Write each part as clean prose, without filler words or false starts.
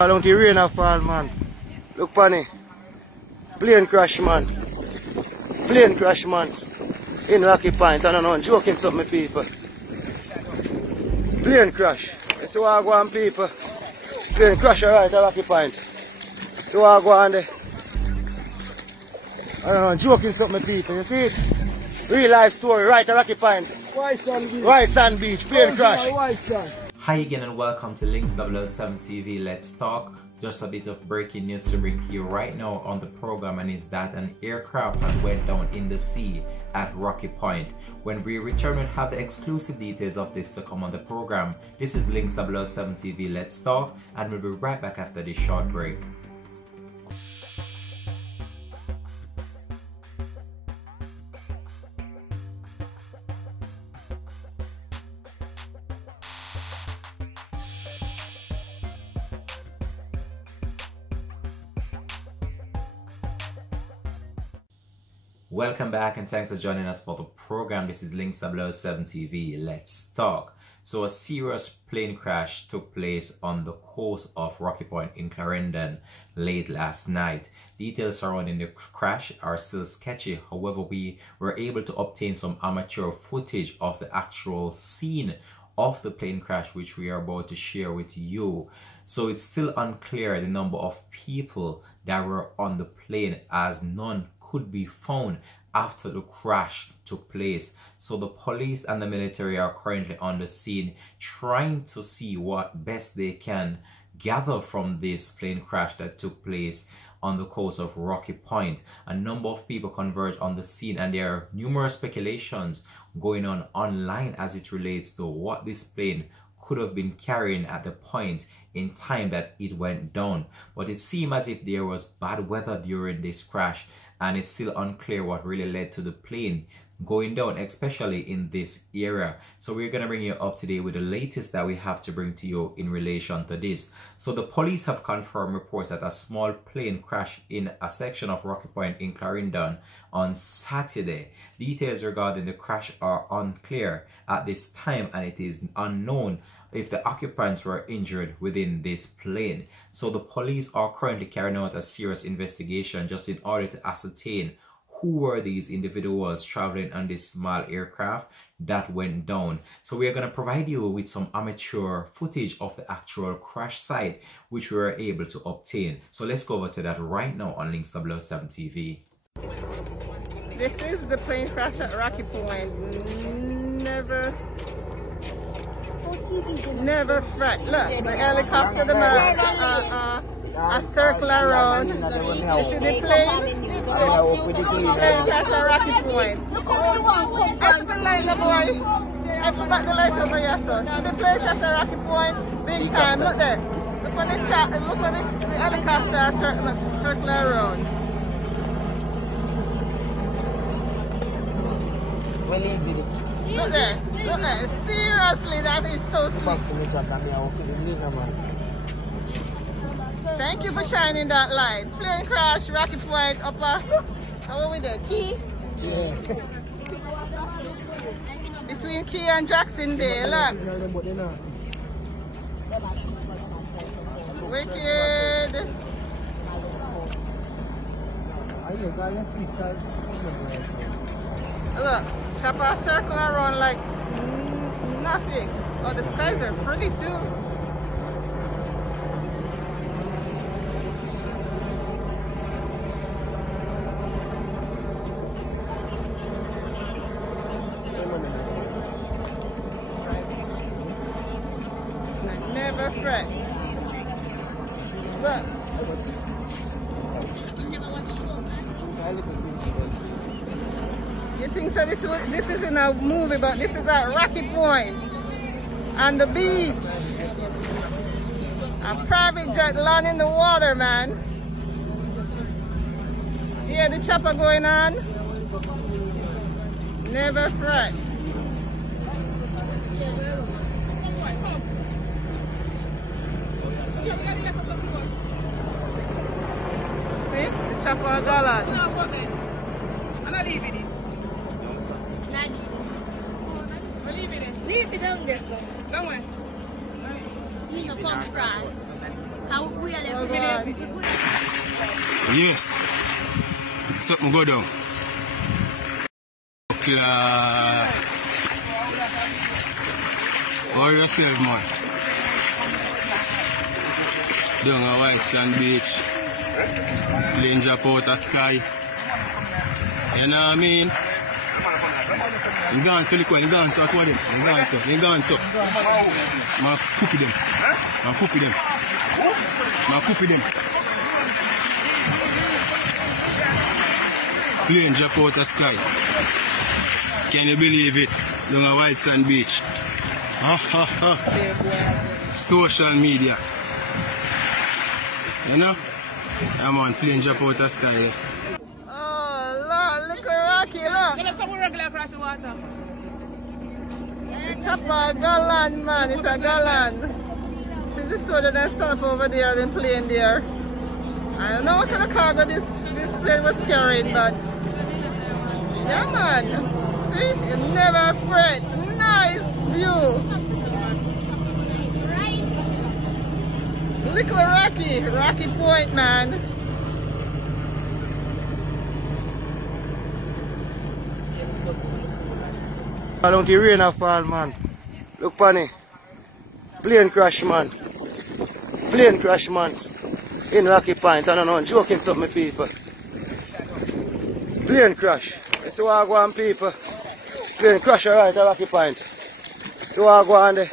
How long the rain a fall, man? Look funny. Plane crash, man. Plane crash, man. In Rocky Point. I don't know, joking something, people. Plane crash. You see what I go on, people? Plane crash right at Rocky Point. See what I go on there? I don't know, joking something, people. You see it? Real life story right at Rocky Point. White Sand Beach. White Sand Beach. Plane crash. White Sand. Hi again and welcome to Links 007 TV. Let's talk. Just a bit of breaking news to bring to you right now on the program, and is that an aircraft has went down in the sea at Rocky Point. When we return, we'll have the exclusive details of this to come on the program. This is Links 007 TV. Let's talk, and we'll be right back after this short break. Welcome back and thanks for joining us for the program. This is Links 007 TV. Let's talk. So a serious plane crash took place on the coast of Rocky Point in Clarendon late last night. Details surrounding the crash are still sketchy. However, we were able to obtain some amateur footage of the actual scene of the plane crash, which we are about to share with you. So it's still unclear the number of people that were on the plane, as none could be found after the crash took place. So the police and the military are currently on the scene trying to see what best they can gather from this plane crash that took place on the coast of Rocky Point. A number of people converge on the scene, and there are numerous speculations going on online as it relates to what this plane could have been carrying at the point in time that it went down. But it seemed as if there was bad weather during this crash, and it's still unclear what really led to the plane going down, especially in this area. So we're going to bring you up to date with the latest that we have to bring to you in relation to this. So the police have confirmed reports that a small plane crashed in a section of Rocky Point in Clarendon on Saturday. Details regarding the crash are unclear at this time, and it is unknown if the occupants were injured within this plane. So the police are currently carrying out a serious investigation just in order to ascertain who were these individuals traveling on this small aircraft that went down. So we are going to provide you with some amateur footage of the actual crash site, which we were able to obtain. So let's go over to that right now on Links 007 TV. This is the plane crash at Rocky Point. Never fret. Look, the helicopter, a circle around. You see the plane? That's a Rocky Point. That's the light, the boy. I forgot the light over here, son. See the plane crash at Rocky Point? Big time. Look there. Look for the chat. Look for the helicopter circle around. Look there. Look there. Seriously, that is so sweet. Thank you for shining that light. Plane crash, Rocky Point, upper. How are we there? Key? Yeah. Between Key and Jackson Day, look. Wicked. Look, chopper circle around like nothing. Oh, the skies are pretty too. Never fret. Look. You think so this isn't a movie, but this is at Rocky Point on the beach. A private jet land in the water, man. Hear the chopper going on? Never fret. See? The chopper gallant. I'm not leaving it. Leave it down there, sir. Go on. You know, come crash. Yes. Something go down. How yourself, man? Down a white sand beach. Plane drop out of sky. You know what I mean? I'm going to look well, I'm going to them. I'm going to. I'm cooking them. I'm cooking them. I'm cooking them. Plane drop out of sky. Can you believe it? Down a white sand beach. Social media. You know? I'm on plane drop out of sky. Oh, Lord, look at Rocky, look. It's up a gallant, man. It's a gallant. See the soldier that stand up over there, the plane there. I don't know what kind of cargo this plane was carrying, but yeah, man. See, you never fret. Nice view. Little Rocky Point, man. I don't the rain of fall, man. Look, Panny. Plane crash, man. Plane crash, man. In Rocky Point. I don't know, I'm joking something, people. Plane crash. So I go on, people. Plane crash right at Rocky Point. So I go on there.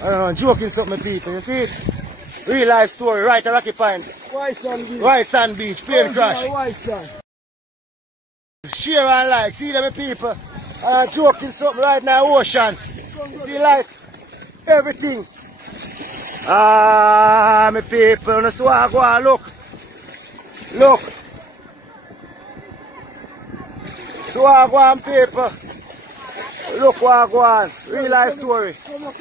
I don't know, I'm joking something, people. You see it? Real life story right at Rocky Point. White sand beach. White sand beach. Plane crash. White sand. Share and like, see them people. I'm joking something right now, ocean. You see like everything. Ah, my people, that's why I go and look. Look. So I go on, people. Look what I go on. Real life story. Come on.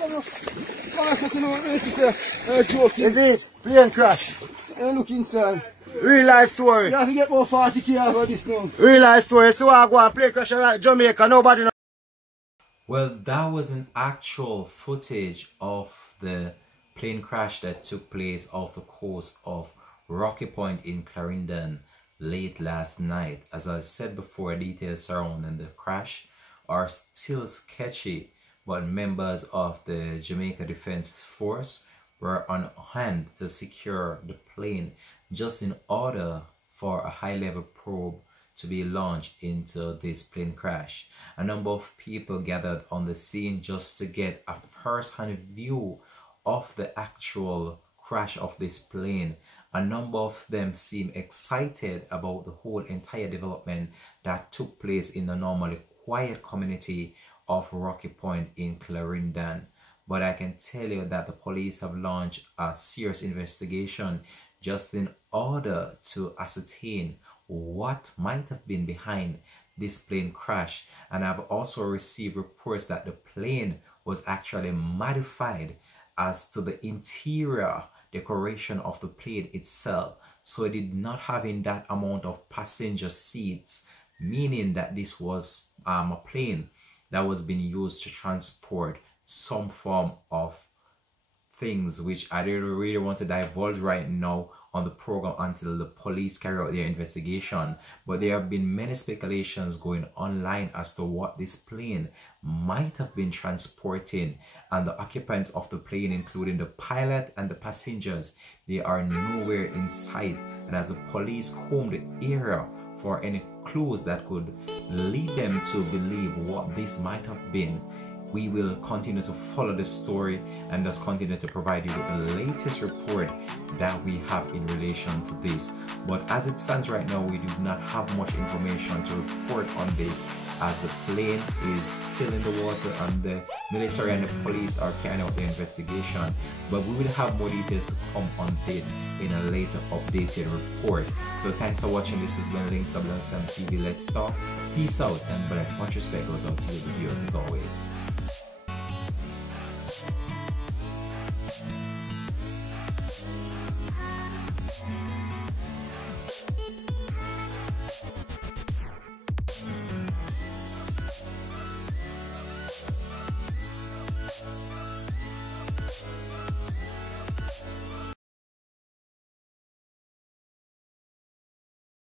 Is it? Plane crash. Look inside. Real life story. You have to get more 40k out of this now. Real life story. So I go and plane crash around Jamaica. Nobody knows. Well, that was an actual footage of the plane crash that took place off the coast of Rocky Point in Clarendon late last night. As I said before, details surrounding the crash are still sketchy, but members of the Jamaica Defense Force were on hand to secure the plane just in order for a high-level probe to be launched into this plane crash. A number of people gathered on the scene just to get a first-hand view of the actual crash of this plane. A number of them seem excited about the whole entire development that took place in the normally quiet community of Rocky Point in Clarendon. But I can tell you that the police have launched a serious investigation just in order to ascertain what might have been behind this plane crash. And I've also received reports that the plane was actually modified as to the interior decoration of the plane itself, so it did not have in that amount of passenger seats, meaning that this was a plane that was being used to transport some form of things which I don't really want to divulge right now on the program until the police carry out their investigation. But there have been many speculations going online as to what this plane might have been transporting, and the occupants of the plane, including the pilot and the passengers, they are nowhere in sight. And as the police comb the area for any clues that could lead them to believe what this might have been, we will continue to follow the story and just continue to provide you with the latest report that we have in relation to this. But as it stands right now, we do not have much information to report on this, as the plane is still in the water and the military and the police are carrying out their investigation. But we will have more details to come on this in a later updated report. So thanks for watching. This has been Links of TV. Let's talk. Peace out and bless. Much respect goes out to you, the viewers, as always.